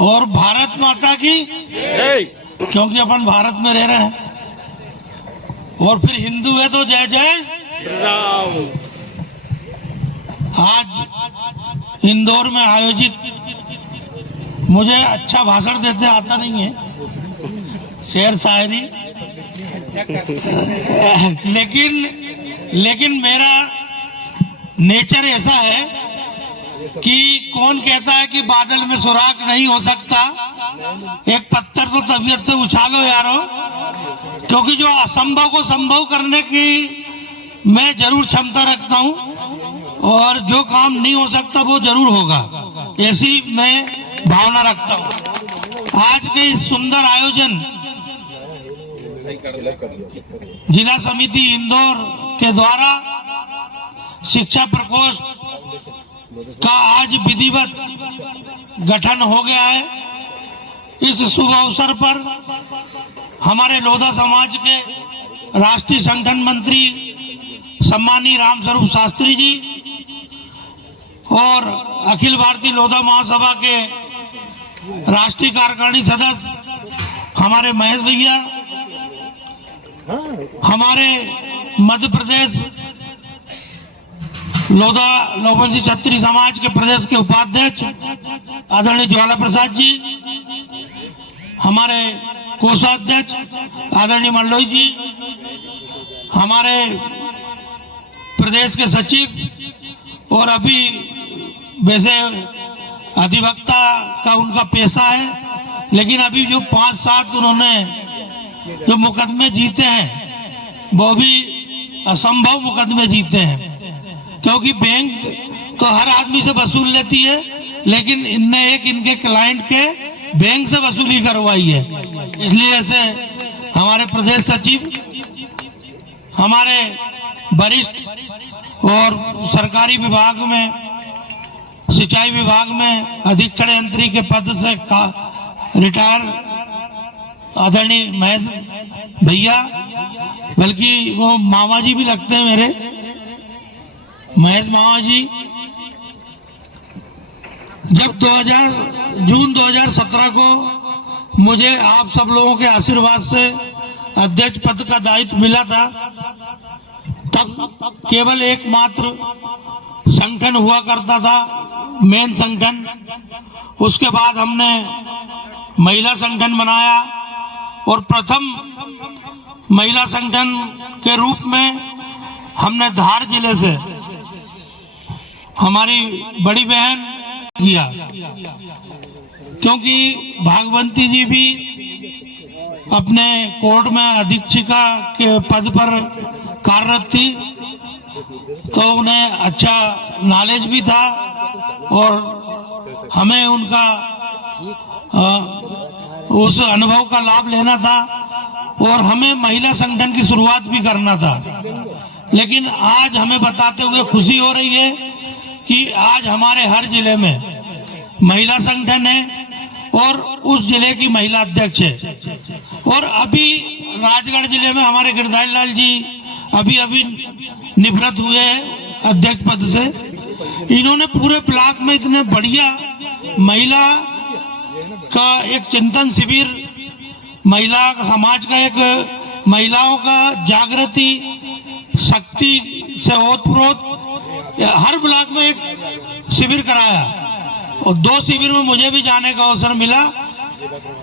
और भारत माता की क्योंकि अपन भारत में रह रहे हैं। और फिर हिंदू है तो जय जय राम। आज इंदौर में आयोजित, मुझे अच्छा भाषण देते आता नहीं है, शेर शायरी, लेकिन मेरा नेचर ऐसा है कि कौन कहता है कि बादल में सुराख नहीं हो सकता। एक पत्थर तो तबीयत से उछालो यारो, क्योंकि जो असंभव को संभव करने की मैं जरूर क्षमता रखता हूं, और जो काम नहीं हो सकता वो जरूर होगा, ऐसी मैं भावना रखता हूं। आज के इस सुंदर आयोजन जिला समिति इंदौर के द्वारा शिक्षा प्रकोष्ठ का आज विधिवत गठन हो गया है। इस शुभ अवसर पर हमारे लोधा समाज के राष्ट्रीय संगठन मंत्री सम्मानीय रामस्वरूप शास्त्री जी और अखिल भारतीय लोधा महासभा के राष्ट्रीय कार्यकारिणी सदस्य हमारे महेश भैया, हमारे मध्य प्रदेश लोधा लोबंसी छत्री समाज के प्रदेश के उपाध्यक्ष आदरणीय ज्वाला प्रसाद जी, हमारे कोषाध्यक्ष आदरणीय मल्लोई जी, हमारे प्रदेश के सचिव, और अभी वैसे अधिवक्ता का उनका पेशा है, लेकिन अभी जो 5-7 उन्होंने जो मुकदमे जीते हैं वो भी असंभव मुकदमे जीते हैं, क्योंकि बैंक तो हर आदमी से वसूल लेती है, लेकिन इनने एक इनके क्लाइंट के बैंक से वसूली करवाई है। इसलिए ऐसे हमारे प्रदेश सचिव, हमारे वरिष्ठ और सरकारी विभाग में, सिंचाई विभाग में अधीक्षण यंत्री के पद से रिटायर आदरणीय महेश भैया, बल्कि वो मामा जी भी लगते हैं मेरे, महेश मामा जी, जब जून 2017 को मुझे आप सब लोगों के आशीर्वाद से अध्यक्ष पद का दायित्व मिला था, तब केवल एकमात्र संगठन हुआ करता था, मेन संगठन। उसके बाद हमने महिला संगठन बनाया और प्रथम महिला संगठन के रूप में हमने धार जिले से हमारी बड़ी बहन किया, क्योंकि भागवंती जी भी अपने कोर्ट में अधीक्षिका के पद पर कार्यरत थी, तो उन्हें अच्छा नॉलेज भी था और हमें उनका उस अनुभव का लाभ लेना था और हमें महिला संगठन की शुरुआत भी करना था। लेकिन आज हमें बताते हुए खुशी हो रही है कि आज हमारे हर जिले में महिला संगठन है और उस जिले की महिला अध्यक्ष है। और अभी राजगढ़ जिले में हमारे गिरधारी लाल जी अभी निवृत्त हुए हैं अध्यक्ष पद से। इन्होंने पूरे ब्लॉक में इतने बढ़िया महिला का एक चिंतन शिविर, महिला समाज का एक महिलाओं का जागृति शक्ति से ओतप्रोत हर ब्लॉक में एक शिविर कराया, और 2 शिविर में मुझे भी जाने का अवसर मिला।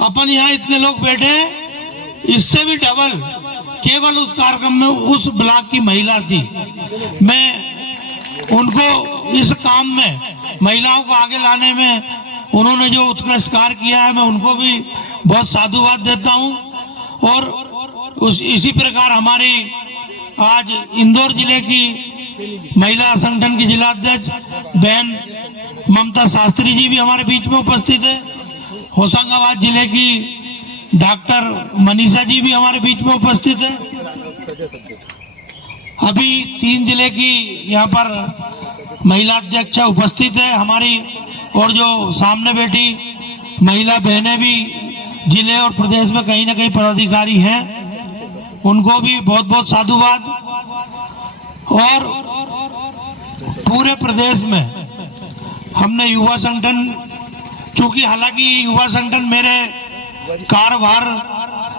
अपन यहाँ इतने लोग बैठे हैं, इससे भी डबल केवल उस कार्यक्रम में उस ब्लॉक की महिला थी। मैं उनको इस काम में महिलाओं को आगे लाने में उन्होंने जो उत्कृष्ट कार्य किया है, मैं उनको भी बहुत साधुवाद देता हूं। और इसी प्रकार हमारी आज इंदौर जिले की महिला संगठन की जिला अध्यक्ष बहन ममता शास्त्री जी भी हमारे बीच में उपस्थित है। होशंगाबाद जिले की डॉक्टर मनीषा जी भी हमारे बीच में उपस्थित है। अभी 3 जिले की यहाँ पर महिला अध्यक्ष उपस्थित है हमारी, और जो सामने बैठी महिला बहनें भी जिले और प्रदेश में कहीं न कहीं पदाधिकारी हैं, उनको भी बहुत बहुत साधुवाद। और पूरे प्रदेश में हमने युवा संगठन, चूंकि हालांकि युवा संगठन मेरे कार्यभार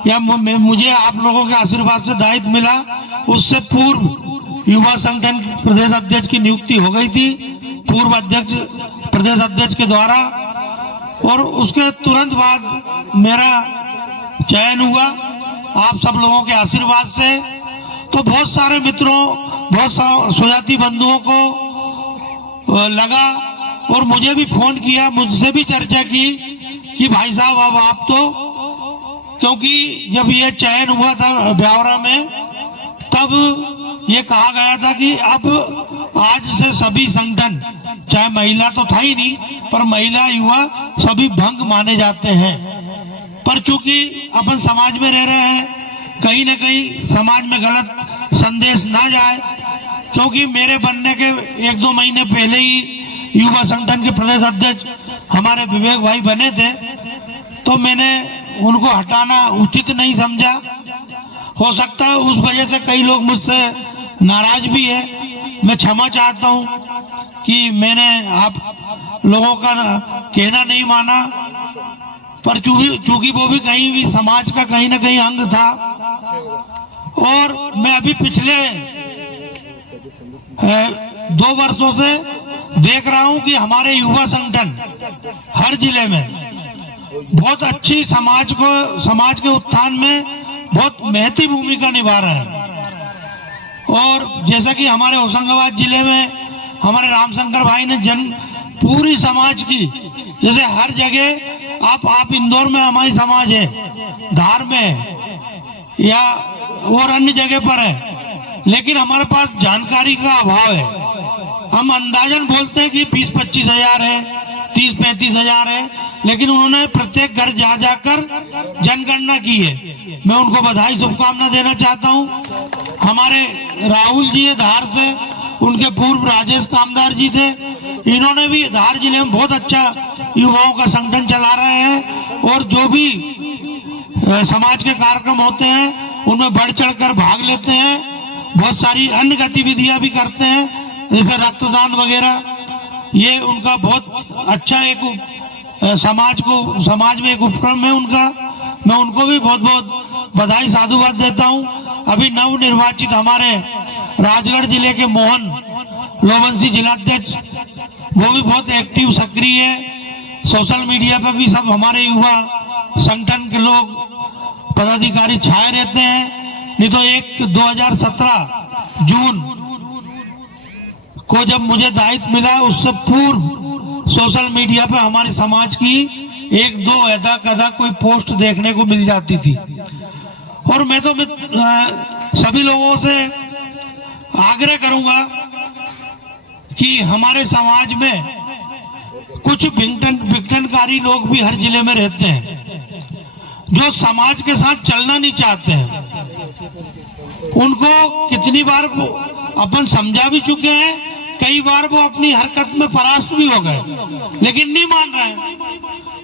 या मुझे आप लोगों के आशीर्वाद से दायित्व मिला, उससे पूर्व युवा संगठन प्रदेश अध्यक्ष की नियुक्ति हो गई थी पूर्व अध्यक्ष प्रदेश अध्यक्ष के द्वारा, और उसके तुरंत बाद मेरा चयन हुआ आप सब लोगों के आशीर्वाद से। तो बहुत सारे मित्रों, बहुत स्वजाति बंधुओं को लगा और मुझे भी फोन किया, मुझसे भी चर्चा की कि भाई साहब अब आप तो, क्योंकि जब ये चयन हुआ था ब्यावरा में तब ये कहा गया था कि अब आज से सभी संगठन, चाहे महिला तो था ही नहीं, पर महिला युवा सभी भंग माने जाते हैं। पर चूंकि अपन समाज में रह रहे हैं, कहीं न कहीं समाज में गलत संदेश ना जाए, क्योंकि मेरे बनने के 1-2 महीने पहले ही युवा संगठन के प्रदेश अध्यक्ष हमारे विवेक भाई बने थे, तो मैंने उनको हटाना उचित नहीं समझा। हो सकता है उस वजह से कई लोग मुझसे नाराज भी है, मैं क्षमा चाहता हूं कि मैंने आप लोगों का कहना नहीं माना, पर चूंकि वो भी कहीं भी समाज का कहीं ना कहीं अंग था। और मैं अभी पिछले 2 वर्षों से देख रहा हूं कि हमारे युवा संगठन हर जिले में बहुत अच्छी समाज के उत्थान में बहुत महती भूमिका निभा रहे हैं। और जैसा कि हमारे होशंगाबाद जिले में हमारे रामशंकर भाई ने पूरी समाज की, जैसे हर जगह आप इंदौर में हमारी समाज है, धार में है या और अन्य जगह पर है, लेकिन हमारे पास जानकारी का अभाव है। हम अंदाजन बोलते हैं कि 20-25 हजार है, 30-35 हजार है, लेकिन उन्होंने प्रत्येक घर जा जाकर जनगणना की है। मैं उनको बधाई शुभकामना देना चाहता हूं। हमारे राहुल जी है धार से, उनके पूर्व राजेश कामदार जी थे, इन्होंने भी धार जिले में बहुत अच्छा युवाओं का संगठन चला रहे हैं और जो भी समाज के कार्यक्रम होते हैं उनमें बढ़ चढ़कर भाग लेते हैं। बहुत सारी अन्य गतिविधियां भी करते हैं, जैसे रक्तदान वगैरह। ये उनका बहुत अच्छा एक समाज में एक उपक्रम है उनका। मैं उनको भी बहुत बहुत बधाई साधुवाद देता हूं। अभी नव निर्वाचित हमारे राजगढ़ जिले के मोहन लोबंसी जिलाध्यक्ष, वो भी बहुत एक्टिव सक्रिय है। सोशल मीडिया पर भी सब हमारे युवा संगठन के लोग पदाधिकारी छाए रहते हैं। नहीं तो 2017 जून को जब मुझे दायित्व मिला, उससे पूर्व सोशल मीडिया पर हमारे समाज की 1-2 अदा कदा कोई पोस्ट देखने को मिल जाती थी। और मैं तो सभी लोगों से आग्रह करूंगा कि हमारे समाज में कुछ विघटनकारी लोग भी हर जिले में रहते हैं, जो समाज के साथ चलना नहीं चाहते हैं। उनको कितनी बार अपन समझा भी चुके हैं, कई बार वो अपनी हरकत में परास्त भी हो गए, लेकिन नहीं मान रहे हैं।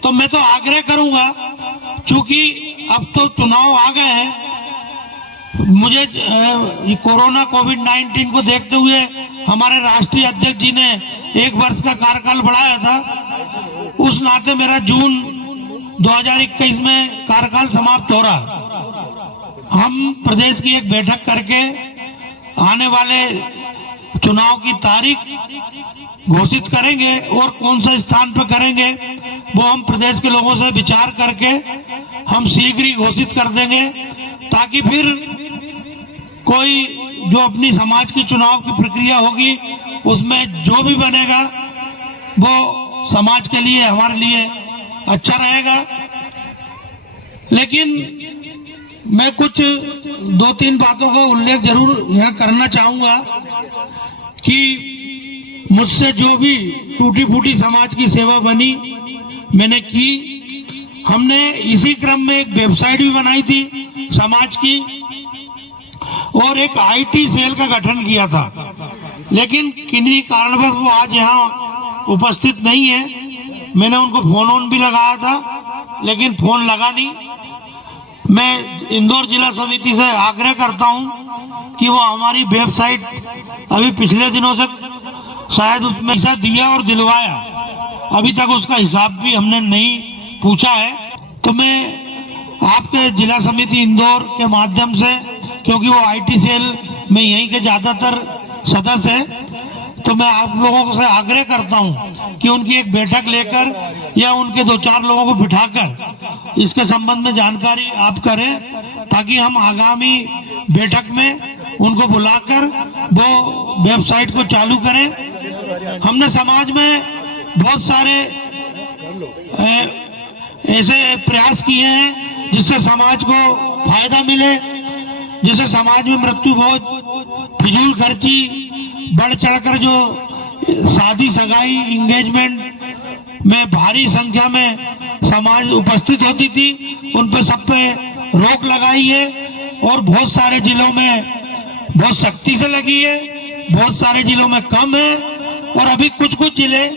तो मैं तो आग्रह करूंगा, चूंकि अब तो चुनाव आ गए हैं, मुझे कोरोना कोविड-19 को देखते हुए हमारे राष्ट्रीय अध्यक्ष जी ने 1 वर्ष का कार्यकाल बढ़ाया था। उस नाते मेरा जून 2021 में कार्यकाल समाप्त हो रहा। हम प्रदेश की एक बैठक करके आने वाले चुनाव की तारीख घोषित करेंगे और कौन सा स्थान पर करेंगे वो हम प्रदेश के लोगों से विचार करके हम शीघ्र ही घोषित कर देंगे, ताकि फिर कोई जो अपनी समाज की चुनाव की प्रक्रिया होगी उसमें जो भी बनेगा वो समाज के लिए, हमारे लिए अच्छा रहेगा। लेकिन मैं कुछ 2-3 बातों का उल्लेख जरूर यहाँ करना चाहूंगा कि मुझसे जो भी टूटी फूटी समाज की सेवा बनी मैंने की। हमने इसी क्रम में एक वेबसाइट भी बनाई थी समाज की और एक आईटी सेल का गठन किया था, लेकिन किन्हीं कारणवश वो आज यहाँ उपस्थित नहीं है। मैंने उनको फोन भी लगाया था, लेकिन फोन लगा नहीं। मैं इंदौर जिला समिति से आग्रह करता हूं कि वो हमारी वेबसाइट, अभी पिछले दिनों से शायद उसमें पैसा दिया और दिलवाया, अभी तक उसका हिसाब भी हमने नहीं पूछा है। तो मैं आपके जिला समिति इंदौर के माध्यम से, क्योंकि वो आईटी सेल में यहीं के ज्यादातर सदस्य हैं, तो मैं आप लोगों से आग्रह करता हूं कि उनकी एक बैठक लेकर या उनके 2-4 लोगों को बिठाकर इसके संबंध में जानकारी आप करें, ताकि हम आगामी बैठक में उनको बुलाकर वो वेबसाइट को चालू करें। हमने समाज में बहुत सारे ऐसे प्रयास किए हैं जिससे समाज को फायदा मिले, जिससे समाज में मृत्यु बहुत फिजूल खर्ची बढ़ चढ़कर जो शादी सगाई इंगेजमेंट में भारी संख्या में समाज उपस्थित होती थी, उन पे सब पे रोक लगाई है और बहुत सारे जिलों में बहुत सख्ती से लगी है, बहुत सारे जिलों में कम है और अभी कुछ कुछ जिले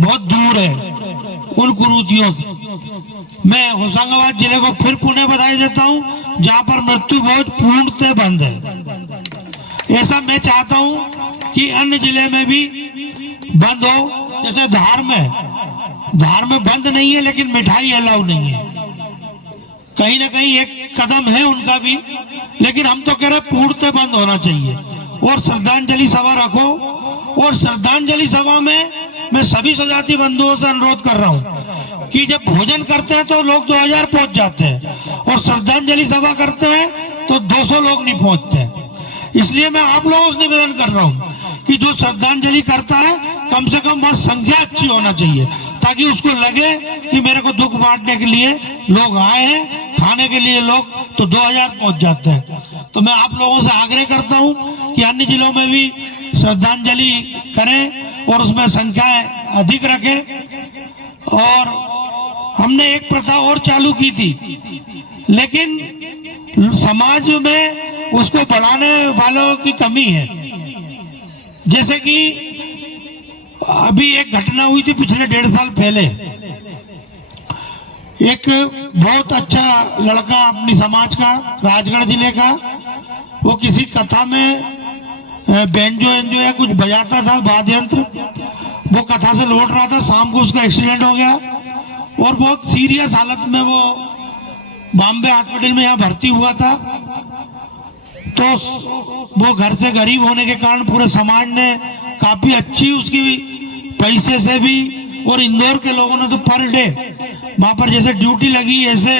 बहुत दूर है उन कुरीतियों से। मैं होशंगाबाद जिले को फिर पुणे बधाई देता हूं, जहां पर मृत्यु बहुत पूर्णतः बंद है। ऐसा मैं चाहता हूं कि अन्य जिले में भी बंद हो। जैसे धार में बंद नहीं है, लेकिन मिठाई अलाउ नहीं है। कहीं ना कहीं एक कदम है उनका भी, लेकिन हम तो कह रहे पूर्णतः बंद होना चाहिए। और श्रद्धांजलि सभा रखो, और श्रद्धांजलि सभा में मैं सभी सजाती बंधुओं से अनुरोध कर रहा हूं कि जब भोजन करते हैं तो लोग 2000 पहुंच जाते हैं, और श्रद्धांजलि सभा करते हैं तो 200 लोग नहीं पहुंचते। इसलिए मैं आप लोगों से निवेदन कर रहा हूं कि जो श्रद्धांजलि करता है, कम से कम वहां संख्या अच्छी होना चाहिए, ताकि उसको लगे कि मेरे को दुख बांटने के लिए लोग आए हैं, खाने के लिए लोग तो 2000 पहुंच जाते हैं। तो मैं आप लोगों से आग्रह करता हूं कि अन्य जिलों में भी श्रद्धांजलि करें और उसमें संख्याएं अधिक रखें। और हमने एक प्रथा और चालू की थी, लेकिन समाज में उसको बढ़ाने वालों की कमी है। जैसे कि अभी एक घटना हुई थी पिछले 1.5 साल पहले। एक बहुत अच्छा लड़का अपनी समाज का, राजगढ़ जिले का, वो किसी कथा में बेंजो एंजो या कुछ बजाता था, वाद्य यंत्र। वो कथा से लौट रहा था, शाम को उसका एक्सीडेंट हो गया और बहुत सीरियस हालत में वो बॉम्बे हॉस्पिटल में यहाँ भर्ती हुआ था। तो वो घर से गरीब होने के कारण पूरे समाज ने काफी अच्छी उसकी पैसे से भी, और इंदौर के लोगों ने तो पर डे वहां पर जैसे ड्यूटी लगी, ऐसे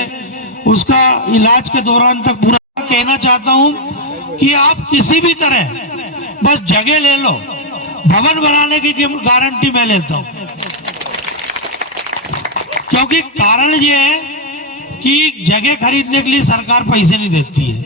उसका इलाज के दौरान तक पूरा। कहना चाहता हूं कि आप किसी भी तरह बस जगह ले लो, भवन बनाने की गारंटी मैं लेता हूं, क्योंकि कारण ये है कि जगह खरीदने के लिए सरकार पैसे नहीं देती है,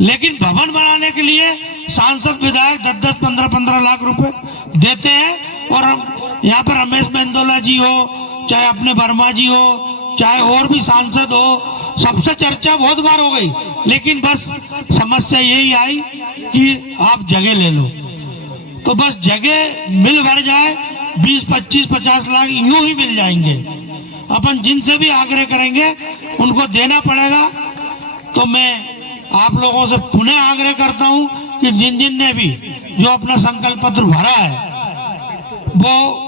लेकिन भवन बनाने के लिए सांसद विधायक 10-10, 15-15 लाख रुपए देते हैं। और यहाँ पर रमेश मेंदोला जी हो, चाहे अपने वर्मा जी हो, चाहे और भी सांसद हो, सबसे चर्चा बहुत बार हो गई, लेकिन बस समस्या यही आई कि आप जगह ले लो। तो बस जगह मिल भर जाए, 20, 25, 50 लाख यूं ही मिल जाएंगे। अपन जिनसे भी आग्रह करेंगे उनको देना पड़ेगा। तो मैं आप लोगों से पुनः आग्रह करता हूं कि जिन ने भी जो अपना संकल्प पत्र भरा है, वो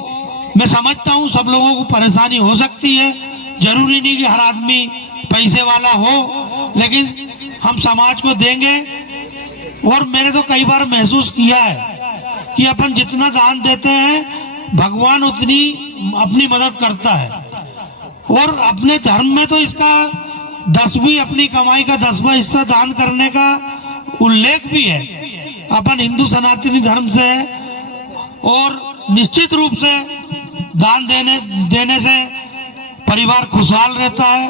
मैं समझता हूं सब लोगों को परेशानी हो सकती है। जरूरी नहीं कि हर आदमी पैसे वाला हो, लेकिन हम समाज को देंगे। और मैंने तो कई बार महसूस किया है कि अपन जितना दान देते हैं, भगवान उतनी अपनी मदद करता है। और अपने धर्म में तो इसका 10वीं अपनी कमाई का 10वां हिस्सा दान करने का उल्लेख भी है। अपन हिंदू सनातनी धर्म से है, और निश्चित रूप से दान देने से परिवार खुशहाल रहता है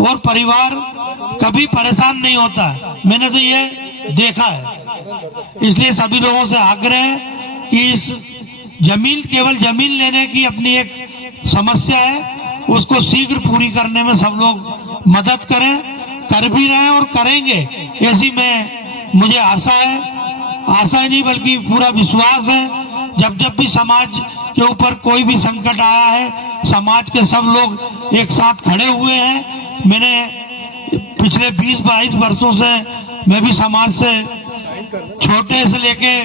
और परिवार कभी परेशान नहीं होता है। मैंने तो ये देखा है। इसलिए सभी लोगों से आग्रह है कि इस केवल जमीन लेने की अपनी एक समस्या है, उसको शीघ्र पूरी करने में सब लोग मदद करें, कर भी रहे हैं और करेंगे, ऐसी मुझे आशा है। आशा नहीं बल्कि पूरा विश्वास है। जब भी समाज के ऊपर कोई भी संकट आया है, समाज के सब लोग एक साथ खड़े हुए हैं। मैंने पिछले 20-22 वर्षों से मैं भी समाज से छोटे से लेके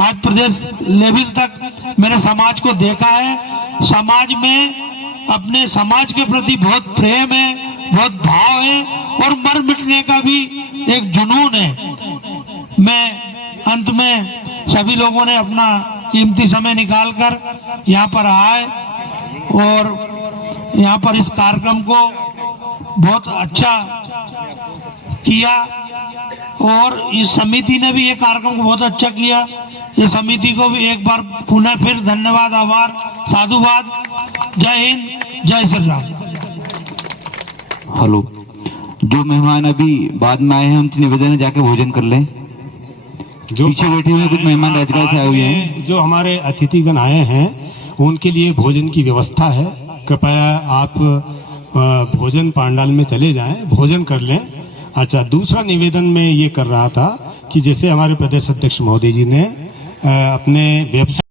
आज प्रदेश लेवल तक मैंने समाज को देखा है। समाज में अपने समाज के प्रति बहुत प्रेम है, बहुत भाव है और मर मिटने का भी एक जुनून है। मैं अंत में सभी लोगों ने अपना कीमती समय निकालकर यहाँ पर आए और यहाँ पर इस कार्यक्रम को बहुत अच्छा किया और इस समिति ने भी ये कार्यक्रम को बहुत अच्छा किया। ये समिति को भी एक बार पुनः फिर धन्यवाद, आभार, साधुवाद। जय हिंद, जय श्री राम। हेलो, जो मेहमान अभी बाद में आए हैं उनसे निवेदन है जाके भोजन कर लें। जो पीछे बैठे हुए कुछ मेहमान राजगढ़ से आए हुए हैं, जो हमारे अतिथिगण आए हैं उनके लिए भोजन की व्यवस्था है। कृपया आप भोजन पांडाल में चले जाएं, भोजन कर लें। अच्छा, दूसरा निवेदन मैं ये कर रहा था कि जैसे हमारे प्रदेश अध्यक्ष महोदय जी ने अपने वेबसाइट